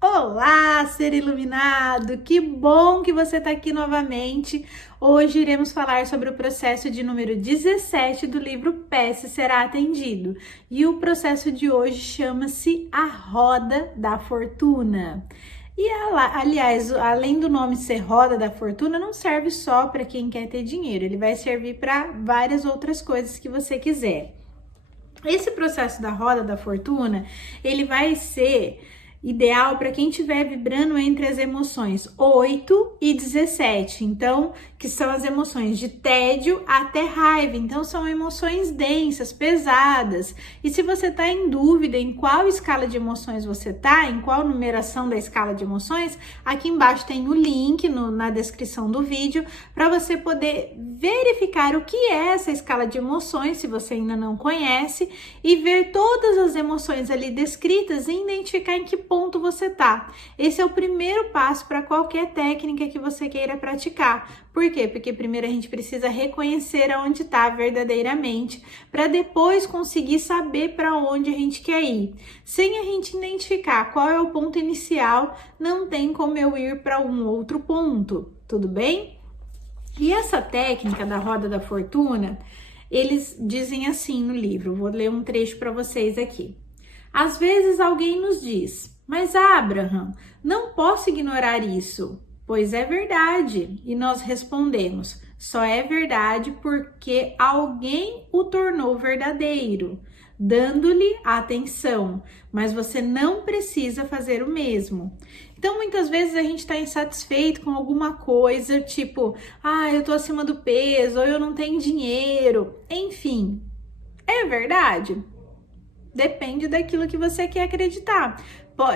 Olá, ser iluminado! Que bom que você está aqui novamente. Hoje iremos falar sobre o processo de número 17 do livro Peça Será Atendido. E o processo de hoje chama-se A Roda da Fortuna. E, aliás, além do nome ser Roda da Fortuna, não serve só para quem quer ter dinheiro, ele vai servir para várias outras coisas que você quiser. Esse processo da Roda da Fortuna, ele vai ser ideal para quem estiver vibrando entre as emoções 8 e 17, então, que são as emoções de tédio até raiva, então são emoções densas, pesadas. E se você está em dúvida em qual escala de emoções você está, em qual numeração da escala de emoções, aqui embaixo tem o link na descrição do vídeo para você poder verificar o que é essa escala de emoções, se você ainda não conhece, e ver todas as emoções ali descritas e identificar em que ponto você tá. Esse é o primeiro passo para qualquer técnica que você queira praticar. Por quê? Porque primeiro a gente precisa reconhecer aonde está verdadeiramente, para depois conseguir saber para onde a gente quer ir. Sem a gente identificar qual é o ponto inicial, não tem como eu ir para um outro ponto, tudo bem? E essa técnica da Roda da Fortuna, eles dizem assim no livro, vou ler um trecho para vocês aqui. Às vezes alguém nos diz, mas Abraham, não posso ignorar isso, pois é verdade. E nós respondemos, só é verdade porque alguém o tornou verdadeiro, dando-lhe atenção, mas você não precisa fazer o mesmo. Então, muitas vezes a gente está insatisfeito com alguma coisa, tipo, eu tô acima do peso, ou eu não tenho dinheiro, enfim. É verdade? Depende daquilo que você quer acreditar.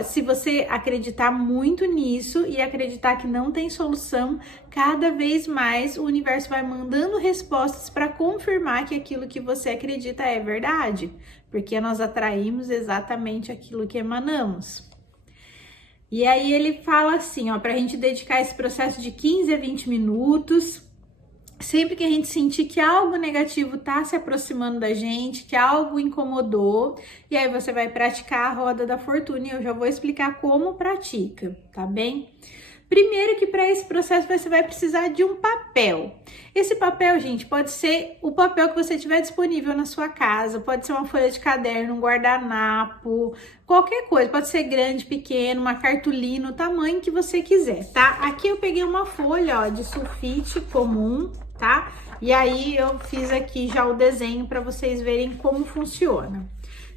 Se você acreditar muito nisso e acreditar que não tem solução, cada vez mais o universo vai mandando respostas para confirmar que aquilo que você acredita é verdade, porque nós atraímos exatamente aquilo que emanamos. E aí ele fala assim, para a gente dedicar esse processo de 15 a 20 minutos, sempre que a gente sentir que algo negativo tá se aproximando da gente, que algo incomodou, e aí você vai praticar a Roda da Fortuna e eu já vou explicar como pratica, tá bem? Primeiro que para esse processo você vai precisar de um papel. Esse papel, gente, pode ser o papel que você tiver disponível na sua casa, pode ser uma folha de caderno, um guardanapo, qualquer coisa, pode ser grande, pequeno, uma cartolina, o tamanho que você quiser, tá? Aqui eu peguei uma folha, de sulfite comum, tá? E aí eu fiz aqui já o desenho para vocês verem como funciona.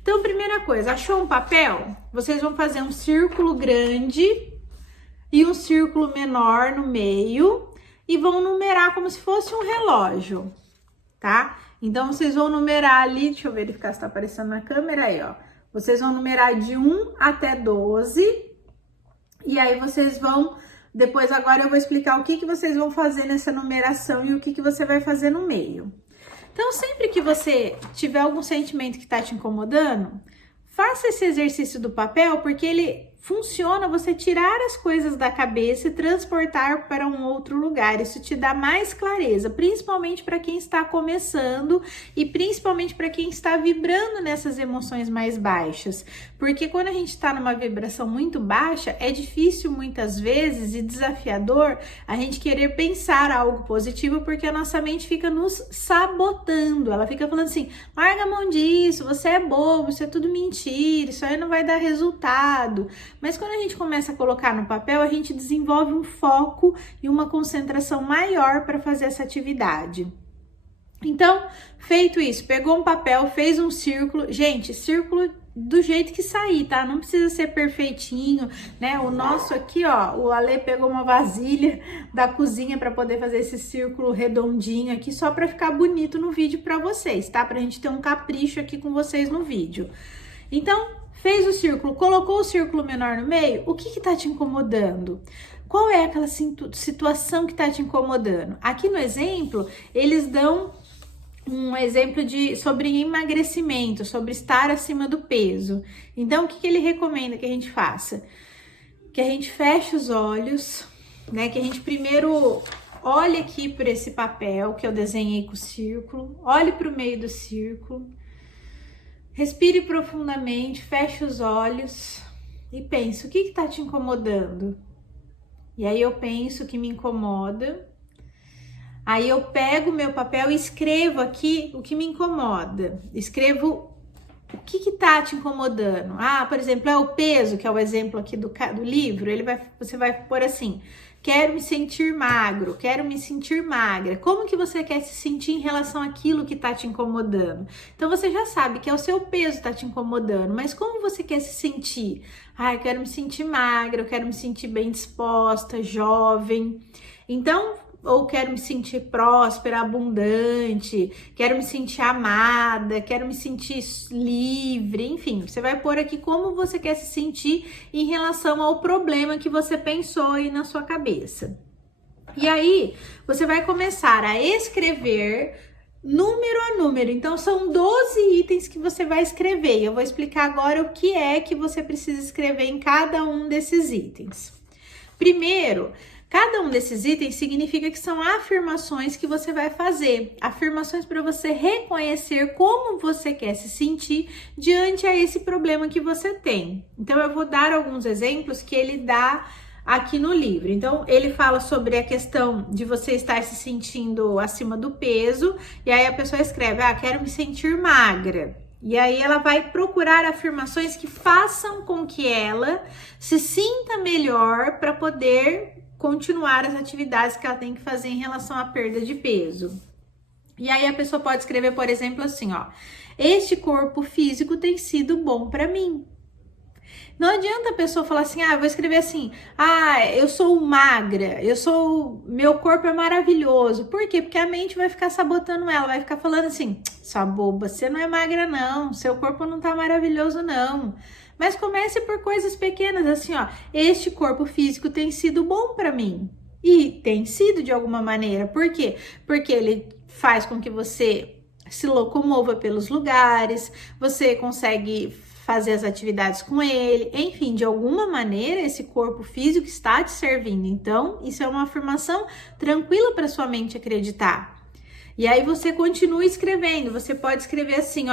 Então, primeira coisa, achou um papel? Vocês vão fazer um círculo grande e um círculo menor no meio e vão numerar como se fosse um relógio, tá? Então, vocês vão numerar ali, deixa eu verificar se tá aparecendo na câmera aí, ó. Vocês vão numerar de 1 até 12 e aí vocês vão... Depois, agora eu vou explicar o que vocês vão fazer nessa numeração e o que você vai fazer no meio. Então, sempre que você tiver algum sentimento que tá te incomodando, faça esse exercício do papel, porque ele funciona você tirar as coisas da cabeça e transportar para um outro lugar. Isso te dá mais clareza, principalmente para quem está começando e principalmente para quem está vibrando nessas emoções mais baixas. Porque quando a gente está numa vibração muito baixa, é difícil muitas vezes e desafiador a gente querer pensar algo positivo, porque a nossa mente fica nos sabotando. Ela fica falando assim, larga a mão disso, você é bobo, isso é tudo mentira, isso aí não vai dar resultado. Mas quando a gente começa a colocar no papel, a gente desenvolve um foco e uma concentração maior para fazer essa atividade. Então, feito isso, pegou um papel, fez um círculo. Gente, círculo do jeito que sair, tá? Não precisa ser perfeitinho, né? O nosso aqui, ó, o Ale pegou uma vasilha da cozinha para poder fazer esse círculo redondinho aqui, só para ficar bonito no vídeo para vocês, tá? Pra gente ter um capricho aqui com vocês no vídeo. Então, fez o círculo, colocou o círculo menor no meio, o que tá te incomodando? Qual é aquela situação que tá te incomodando? Aqui no exemplo, eles dão um exemplo sobre emagrecimento, sobre estar acima do peso. Então, o que ele recomenda que a gente faça? Que a gente feche os olhos, né? Que a gente primeiro olhe aqui por esse papel que eu desenhei com o círculo, olhe para o meio do círculo, respire profundamente, feche os olhos e penso, o que está te incomodando? E aí eu penso o que me incomoda. Aí eu pego meu papel e escrevo aqui o que me incomoda. Escrevo o que tá te incomodando. Ah, por exemplo, é o peso, que é o exemplo aqui do livro. Você vai pôr assim: quero me sentir magro, quero me sentir magra. Como que você quer se sentir em relação àquilo que tá te incomodando? Então você já sabe que é o seu peso que tá te incomodando, mas como você quer se sentir? Ah, eu quero me sentir magra, eu quero me sentir bem disposta, jovem. Então, ou quero me sentir próspera, abundante, quero me sentir amada, quero me sentir livre, enfim, você vai pôr aqui como você quer se sentir em relação ao problema que você pensou aí na sua cabeça. E aí, você vai começar a escrever número a número. Então, são 12 itens que você vai escrever. Eu vou explicar agora o que é que você precisa escrever em cada um desses itens. Primeiro, cada um desses itens significa que são afirmações que você vai fazer. Afirmações para você reconhecer como você quer se sentir diante a esse problema que você tem. Então, eu vou dar alguns exemplos que ele dá aqui no livro. Então, ele fala sobre a questão de você estar se sentindo acima do peso. E aí a pessoa escreve, quero me sentir magra. E aí ela vai procurar afirmações que façam com que ela se sinta melhor para poder continuar as atividades que ela tem que fazer em relação à perda de peso. E aí a pessoa pode escrever, por exemplo, assim, este corpo físico tem sido bom para mim. Não adianta a pessoa falar assim, eu vou escrever assim, eu sou magra, meu corpo é maravilhoso. Por quê? Porque a mente vai ficar sabotando ela, vai ficar falando assim, sua boba, você não é magra não, seu corpo não tá maravilhoso não. Mas comece por coisas pequenas, assim, este corpo físico tem sido bom para mim. E tem sido de alguma maneira. Por quê? Porque ele faz com que você se locomova pelos lugares, você consegue fazer as atividades com ele, enfim, de alguma maneira esse corpo físico está te servindo. Então, isso é uma afirmação tranquila para sua mente acreditar. E aí você continua escrevendo, você pode escrever assim,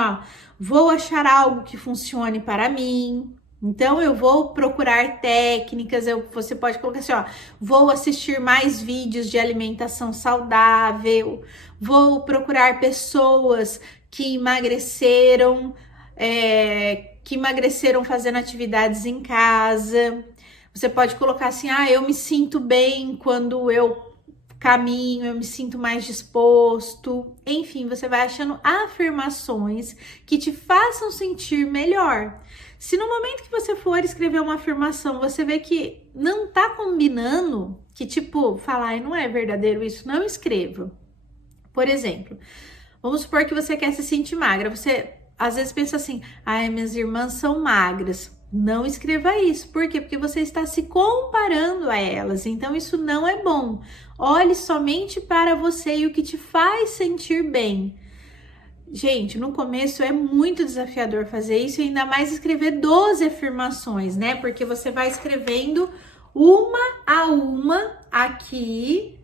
vou achar algo que funcione para mim. Então, eu vou procurar técnicas, você pode colocar assim, vou assistir mais vídeos de alimentação saudável, vou procurar pessoas que emagreceram fazendo atividades em casa. Você pode colocar assim, eu me sinto bem quando eu caminho, eu me sinto mais disposto. Enfim, você vai achando afirmações que te façam sentir melhor. Se no momento que você for escrever uma afirmação, você vê que não tá combinando, que falar, não é verdadeiro isso, não escreva. Por exemplo, vamos supor que você quer se sentir magra, você às vezes pensa assim, minhas irmãs são magras. Não escreva isso. Por quê? Porque você está se comparando a elas. Então, isso não é bom. Olhe somente para você e o que te faz sentir bem. Gente, no começo é muito desafiador fazer isso, e ainda mais escrever 12 afirmações, né? Porque você vai escrevendo uma a uma aqui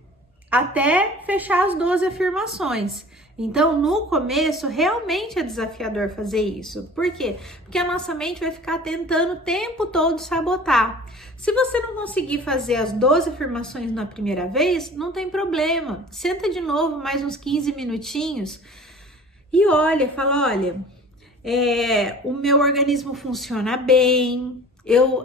até fechar as 12 afirmações. Então, no começo, realmente é desafiador fazer isso. Por quê? Porque a nossa mente vai ficar tentando o tempo todo sabotar. Se você não conseguir fazer as 12 afirmações na primeira vez, não tem problema. Senta de novo mais uns 15 minutinhos e fala, o meu organismo funciona bem,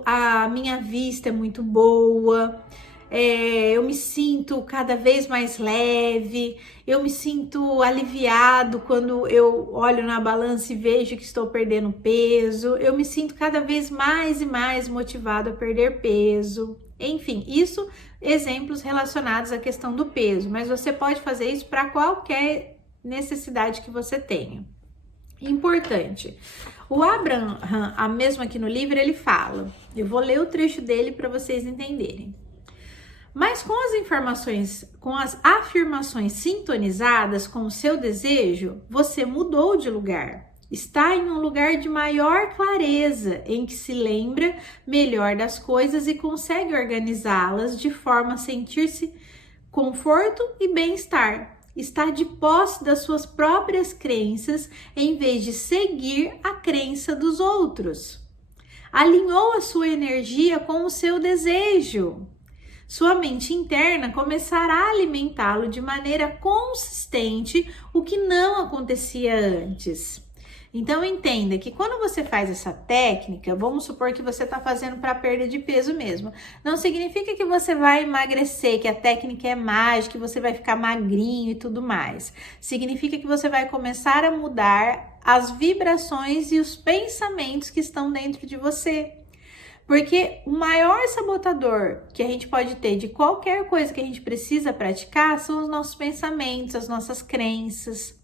a minha vista é muito boa, eu me sinto cada vez mais leve, eu me sinto aliviado quando eu olho na balança e vejo que estou perdendo peso, eu me sinto cada vez mais e mais motivado a perder peso. Enfim, isso exemplos relacionados à questão do peso, mas você pode fazer isso para qualquer necessidade que você tenha. Importante. O Abraham, mesmo aqui no livro, ele fala, eu vou ler o trecho dele para vocês entenderem. Mas com as afirmações sintonizadas com o seu desejo, você mudou de lugar. Está em um lugar de maior clareza, em que se lembra melhor das coisas e consegue organizá-las de forma a sentir-se conforto e bem-estar. Está de posse das suas próprias crenças, em vez de seguir a crença dos outros. alinhou a sua energia com o seu desejo. Sua mente interna começará a alimentá-lo de maneira consistente, o que não acontecia antes. Então entenda que quando você faz essa técnica, vamos supor que você está fazendo para perda de peso mesmo. Não significa que você vai emagrecer, que a técnica é mágica, que você vai ficar magrinho e tudo mais. Significa que você vai começar a mudar as vibrações e os pensamentos que estão dentro de você. Porque o maior sabotador que a gente pode ter de qualquer coisa que a gente precisa praticar são os nossos pensamentos, as nossas crenças.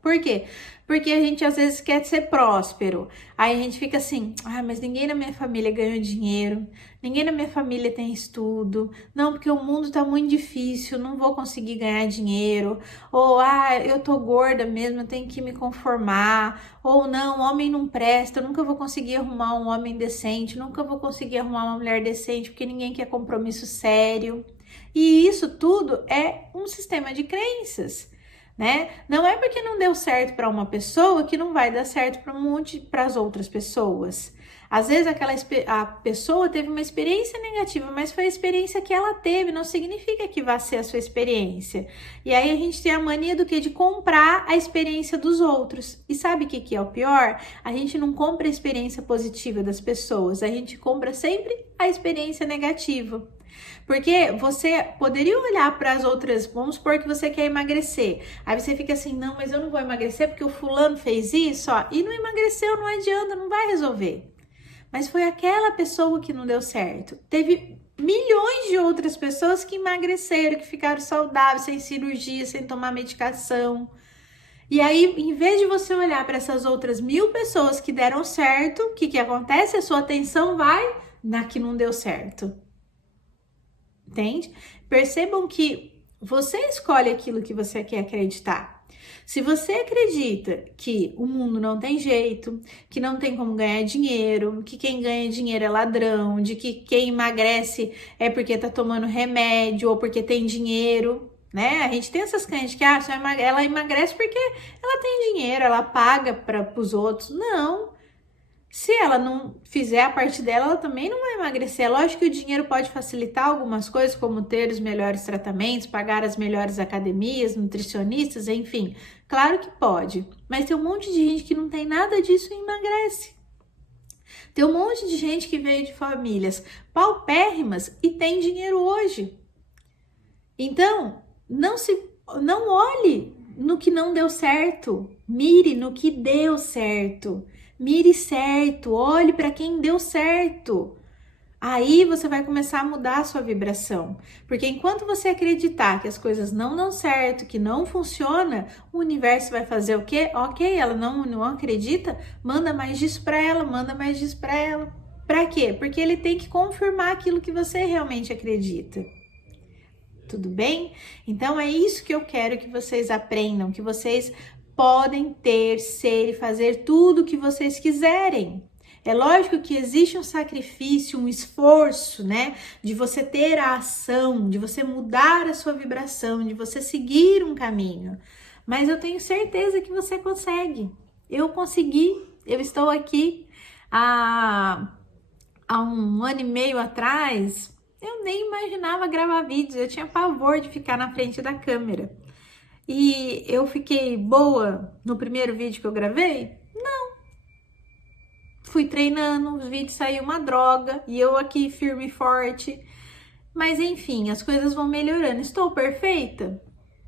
Por quê? Porque a gente às vezes quer ser próspero. Aí a gente fica assim, mas ninguém na minha família ganha dinheiro, ninguém na minha família tem estudo, não, porque o mundo tá muito difícil, não vou conseguir ganhar dinheiro, ou eu tô gorda mesmo, eu tenho que me conformar, ou não, homem não presta, eu nunca vou conseguir arrumar um homem decente, nunca vou conseguir arrumar uma mulher decente, porque ninguém quer compromisso sério. E isso tudo é um sistema de crenças. Né? Não é porque não deu certo para uma pessoa que não vai dar certo para as outras pessoas. Às vezes a pessoa teve uma experiência negativa, mas foi a experiência que ela teve, não significa que vai ser a sua experiência. E aí a gente tem a mania do quê? De comprar a experiência dos outros. E sabe o que é o pior? A gente não compra a experiência positiva das pessoas, a gente compra sempre a experiência negativa. Porque você poderia olhar para as outras, vamos supor que você quer emagrecer. Aí você fica assim, não, mas eu não vou emagrecer porque o fulano fez isso, e não emagreceu, não adianta, não vai resolver. Mas foi aquela pessoa que não deu certo. Teve milhões de outras pessoas que emagreceram, que ficaram saudáveis, sem cirurgia, sem tomar medicação. E aí, em vez de você olhar para essas outras 1000 pessoas que deram certo, o que acontece? A sua atenção vai na que não deu certo. Entende? Percebam que você escolhe aquilo que você quer acreditar. Se você acredita que o mundo não tem jeito, que não tem como ganhar dinheiro, que quem ganha dinheiro é ladrão, de que quem emagrece é porque tá tomando remédio ou porque tem dinheiro, né? A gente tem essas crenças que ela emagrece porque ela tem dinheiro, ela paga para os outros. Não. Se ela não fizer a parte dela, ela também não vai emagrecer. É lógico que o dinheiro pode facilitar algumas coisas, como ter os melhores tratamentos, pagar as melhores academias, nutricionistas, enfim. Claro que pode. Mas tem um monte de gente que não tem nada disso e emagrece. Tem um monte de gente que veio de famílias paupérrimas e tem dinheiro hoje. Então, não olhe no que não deu certo. Mire no que deu certo. Mire certo, olhe para quem deu certo. Aí você vai começar a mudar a sua vibração. Porque enquanto você acreditar que as coisas não dão certo, que não funciona, o universo vai fazer o quê? Ok, ela não acredita, manda mais disso para ela, manda mais disso para ela. Para quê? Porque ele tem que confirmar aquilo que você realmente acredita. Tudo bem? Então é isso que eu quero que vocês aprendam, que vocês podem ter, ser e fazer tudo o que vocês quiserem. É lógico que existe um sacrifício, um esforço, né? De você ter a ação, de você mudar a sua vibração, de você seguir um caminho. Mas eu tenho certeza que você consegue. Eu consegui, eu estou aqui há 1 ano e meio atrás, eu nem imaginava gravar vídeos, eu tinha pavor de ficar na frente da câmera. E eu fiquei boa no primeiro vídeo que eu gravei? Não. Fui treinando, os vídeos saiu uma droga e eu aqui firme e forte. Mas enfim, as coisas vão melhorando. Estou perfeita?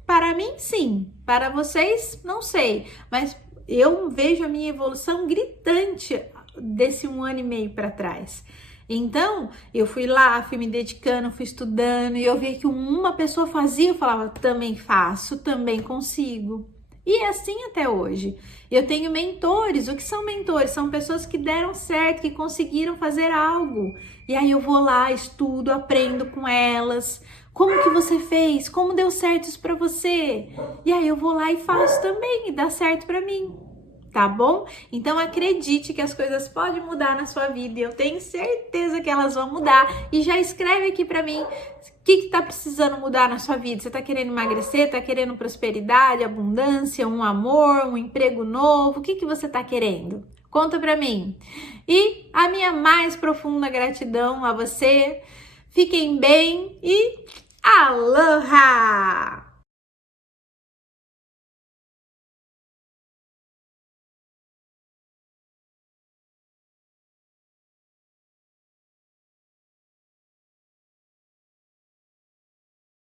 Para mim, sim. Para vocês, não sei. Mas eu vejo a minha evolução gritante desse 1 ano e meio para trás. Então, eu fui lá, fui me dedicando, fui estudando e eu vi que uma pessoa fazia, eu falava, também faço, também consigo. E é assim até hoje. Eu tenho mentores. O que são mentores? São pessoas que deram certo, que conseguiram fazer algo. E aí eu vou lá, estudo, aprendo com elas. Como que você fez? Como deu certo isso para você? E aí eu vou lá e faço também e dá certo para mim. Tá bom? Então acredite que as coisas podem mudar na sua vida e eu tenho certeza que elas vão mudar. E já escreve aqui pra mim o que tá precisando mudar na sua vida. Você tá querendo emagrecer? Tá querendo prosperidade, abundância, um amor, um emprego novo? O que você tá querendo? Conta pra mim. E a minha mais profunda gratidão a você. Fiquem bem e aloha!